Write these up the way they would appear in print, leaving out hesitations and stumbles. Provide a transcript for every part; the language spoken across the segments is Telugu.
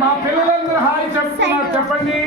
మా పిల్లలందరూ హాయ్ చెప్తున్నారు, చెప్పండి.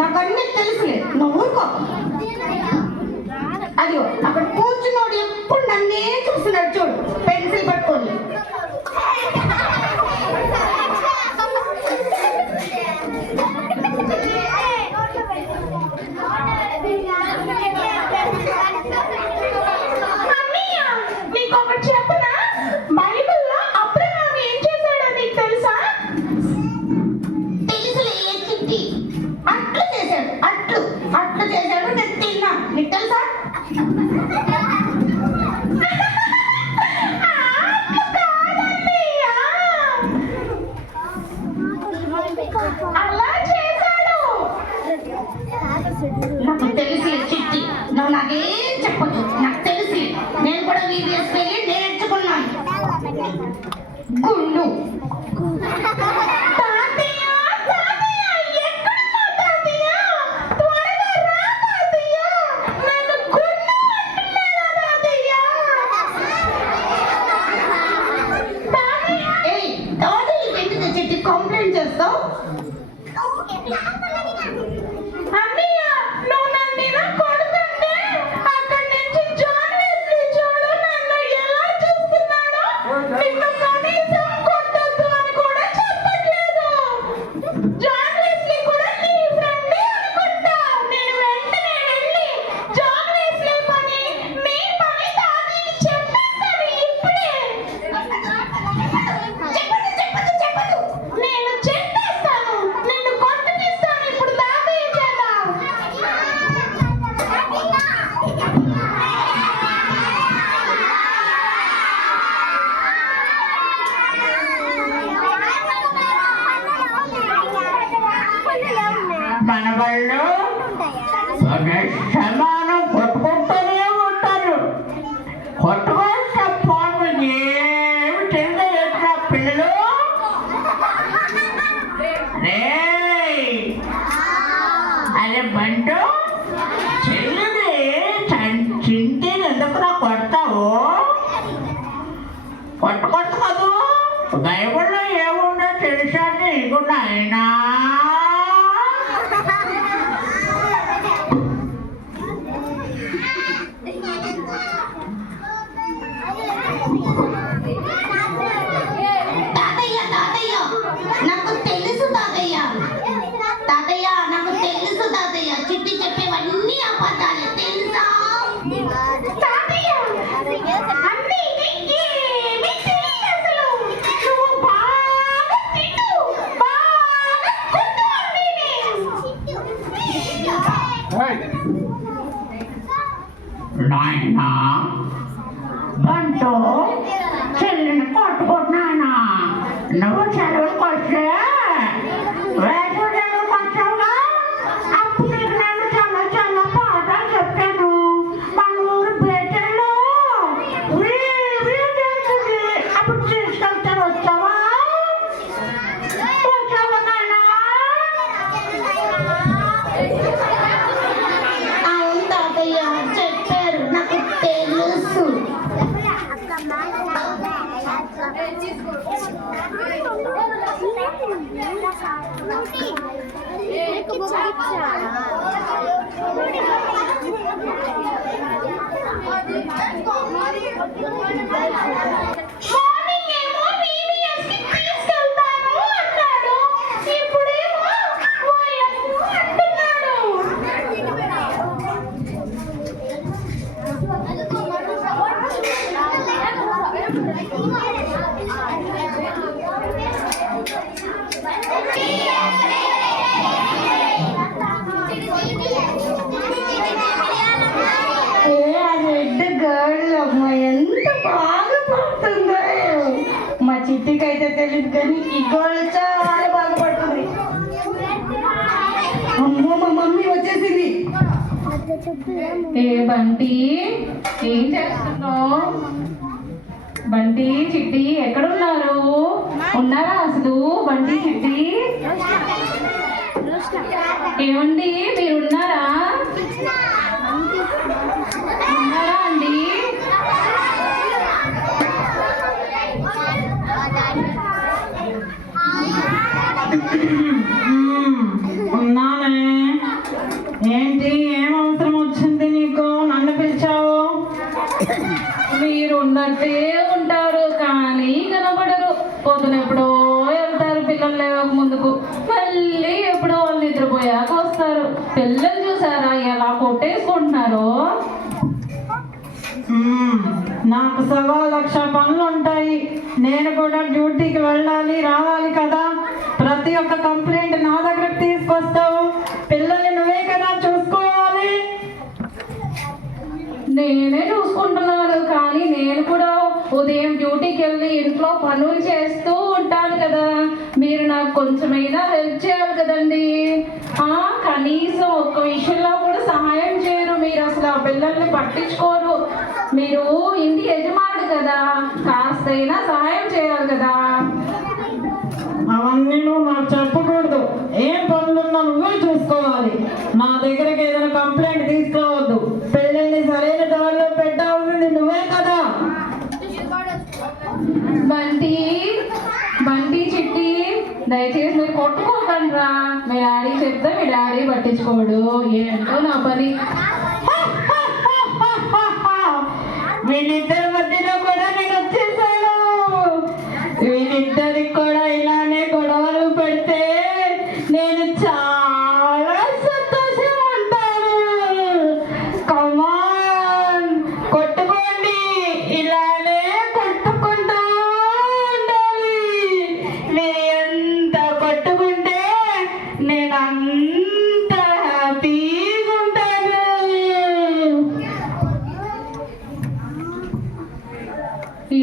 నాకన్నీ తెలుసులే. ఊరుకో. అదిగో అక్కడ కూర్చున్నోడు ఎప్పుడు నన్నే చూస్తున్నాడు చూడు, పెన్సిల్ పట్టుకొని. నీకొకటి చెప్పనా? బైబిల్లో అబ్రహాం ఏం చేశాడో నీకు తెలుసా? తెలుసులే, చిట్టి. అట్లు చేశాడు, అట్లు చేశాడు. నేను తిన్నా, నీకు తెలుసా? అలా చేశాడు. నాకు తెలిసి చిట్టి, నువ్వు నాకేం చెప్పదు. నాకు తెలిసి నేను కూడా వీడియోస్ వెళ్ళి నేర్చుకున్నాను. గుండు తాతయ్య, తాతయ్య, ఎక్కడున్నావు తాతయ్య? త్వరగా రా తాతయ్య, నన్ను గుండు అంటున్నాడా తాతయ్య? తాతయ్య, ఏయ్ తాతయ్య ఎందుకు చెట్టి కంప్లైంట్ చేస్తావు? అన్నయ్య, నువ్వు నన్ను ఇలా కొడుతుంటే అక్కడి నుంచి జాన్ వెస్లీ చూడు నన్ను ఎలా చూస్తున్నాడో. నిన్ను కనీసం కొట్టొద్దు అని కూడా చెప్పట్లేదు. జాన్ వెస్లీ కూడా నీ ఫ్రెండే అనుకుంటా. నేను వెంటనే వెళ్ళి జాన్ వెస్లీ పని, నీ పని తాతయ్యకి చెప్పేస్తాను ఇప్పుడే. చెప్పదు. నేను చెప్పేస్తాను. నిన్ను కొట్టిస్తాను ఇప్పుడు తాతయ్య చేత. మన వాళ్ళు సమానం కొట్టుకుంటూనే ఉంటారు. కొట్టుకుంటే పాము ఏమి తెలియదు పిల్లలు. అదే బంటు చెల్లిది చింటిని ఎందుకురా కొడతావు? కొట్టుకొట్టు కదూ. బైబిల్లో ఏముందో తెలుసా నీకు నాయనా? తాతయ్య, నాకు తెలుసు తాతయ్య. నాకు తెలుసు తాతయ్య. చిట్టి చెప్పేవన్నీ అబద్ధాలే తెలుసా? తాతయ్య, అన్నీ నీకేమీ తెలియదు అసలు. నువ్వు బాగా తిను, బాగా కొట్టు అన్నీని. నాయనా బంటు చెల్లిని కొట్టుకుంటున్నానా? నువ్వు చదువుకు వస్తే వేసవికి వచ్చావుగా, అప్పుడు నీకు నేను చాలా పాఠాలు చెప్పాను. మన ఊరు బేటల్లో జరుగుతుంది. అప్పుడు తీసుకెళ్తే వచ్చావా నాయనా? అవును తాతయ్య, చెప్పారు. నాకు తెలుసు. మార్నింగ్ ఏమో VVS కి తీసుకెళ్తాను అన్నాడు, ఇప్పుడేమో OS అంటున్నాడు. రెడ్ గర్ల్ అమ్మ ఎంత బాగా పడుతుందో. మా చిట్టికి అయితే తెలియదు కానీ ఈ గర్ల్ చాలా బాగా పడుతుంది. అమ్మో, మా మమ్మీ వచ్చేసింది. ఏ బంటి, ఏం చేస్తున్నావు? బంటి, చిట్టి ఎక్కడున్నారు? ఉన్నారా అసలు? బంటి, చిట్టి ఏమండి, మీరు ఉన్నారా? ఉన్నారా అండి? ఉన్నానే. ఏంటి, ఏమో ఉన్నట్టే ఉంటారు కానీ కనబడరు. పొద్దున ఎప్పుడో వెళ్తారు పిల్లలు లేవక ముందుకు, మళ్ళీ ఎప్పుడో వాళ్ళు నిద్రపోయాక వస్తారు. పిల్లలు చూసారా ఎలా కొట్టేసుకుంటున్నారో. నాకు 1,00,000 పనులు ఉంటాయి. నేను కూడా డ్యూటీకి వెళ్ళాలి రావాలి కదా. ప్రతి ఒక్క కంప్లైంట్ నా దగ్గరకు తీసుకొస్తావు. పిల్లల్ని నువ్వే కదా చూసుకోవాలి. నేనే చూసుకుంటున్నాను కానీ నేను కూడా ఉదయం డ్యూటీకి వెళ్ళి ఇంట్లో పనులు చేస్తూ ఉంటాను కదా. మీరు నాకు కొంచెమైనా హెల్ప్ చేయాలి కదండి. కనీసం ఒక్క విషయంలో కూడా సహాయం చేయరు. మీరు అసలు ఆ పిల్లల్ని పట్టించుకోరు. మీరు ఇంటి యజమాని కదా, కాస్తైనా సహాయం చేయాలి కదా. అవన్నీ నువ్వు నాకు చెప్పకూడదు. ఏం పనులున్నా నువ్వే చూసుకోవాలి. నా దగ్గరికి ఏదైనా కంప్లైంట్ తీసుకోవద్దు. పిల్లల్ని సరైన దారిలో పెట్టాల్సింది నువ్వే కదా. బంటి బంటి చిట్టి దయచేసి మీరు కొట్టుకోకండి రా. మీ డాడీ చెప్తే మీ డాడీ పట్టించుకోడు. ఏంటో నా పని. వీళ్ళిద్దరి మధ్యలో కూడా నేను వచ్చేసాను. వీళ్ళిద్దరికి కూడా ఇలానే గొడవలు పెడితే నేను చాలా సంతోషంగా ఉంటాను. కమాన్ కొట్టుకోండి, ఇలానే కొట్టుకుంటూ ఉండాలి. మీరు ఎంత కొట్టుకుంటే నేను అంత హ్యాపీగా ఉంటాను.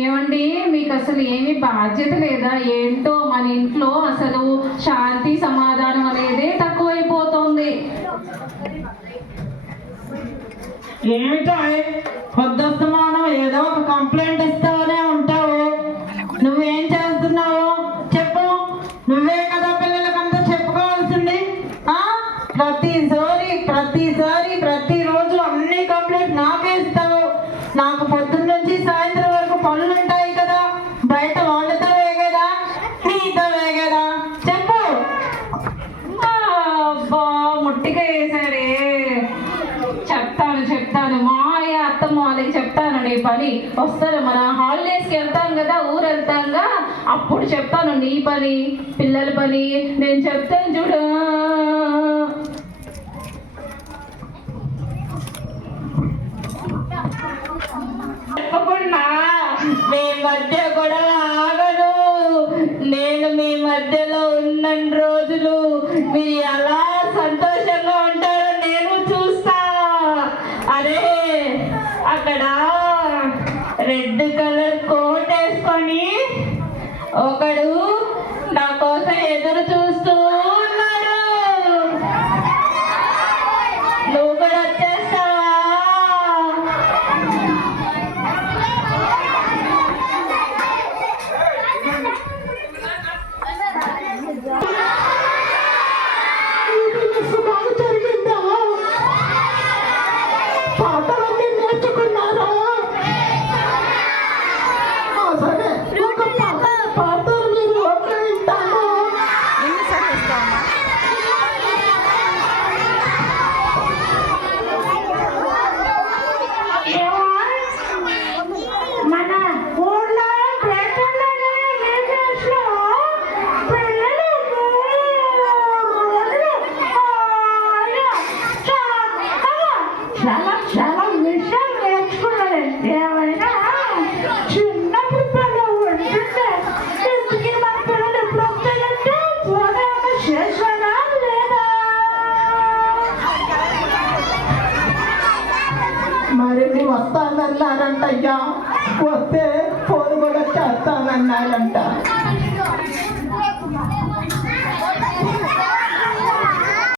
ఏమండి మీకు అసలు ఏమి బాధ్యత లేదా ఏంటో? మన ఇంట్లో అసలు శాంతి సమాధానం అనేదే తక్కువైపోతుంది. ఏమిటో పొద్దుస్తమానం ఏదో ఒక కంప్లైంట్ ఇస్తావనే ఉంటావు. నువ్వేం చేస్తున్నావు చెప్పు. నువ్వే కదా పిల్లలకంతా చెప్పుకోవాల్సింది. ప్రతిరోజు అన్ని కంప్లైంట్ నాకే ఇస్తావు. నాకు పొద్దున్న నుంచి సాయంత్రం వరకు పనులు ఉంటాయి కదా. బయట వాళ్ళతో వేగేదా నీతో వేగేదా చెప్పు. అబ్బా ముట్టిగా వేసాడే. చెప్తాను మాయ అత్తమ్మ వాళ్ళకి చెప్తాను నీ పని. వస్తారు మన హాలిడేస్కి వెళ్తాం కదా, ఊరు వెళ్తాంగా, అప్పుడు చెప్తాను నీ పని పిల్లల పని నేను చెప్తాను చూడు. చెప్పకుండా మీ మధ్య గొడవ ఆగదు. నేను మీ మధ్యలో ఉన్న రోజులు మీరు ఎలా సంతోషంగా ఉంటారో నేను చూస్తా. అరే అక్కడ రెడ్ కలర్ కోట్ వేసుకొని ఒకడు నా కోసం ఎదురు చూస్తూ ఉన్నాడు. నువ్వు కూడా వచ్చేస్తావా? పాటలన్నీ నేర్చుకున్నారా? సరే పాటలు మీరు ఓకే వింటాను. మన ఊర్లో పేటలోనే విలేజ్లో పిల్లలు చాలా విషయం నేర్చుకున్నాను. ఏమైనా చిన్నప్పుడు పిల్లలు ఉంటుంటే ఇంటికి మన పిల్లలు ఎప్పుడు వస్తాయంటే ఫోన్ ఏమైనా చేశారా లేదా? మరి నువ్వు వస్తానన్నారంటయ్యా. వస్తే ఫోన్ కూడా చేస్తానన్నారంట.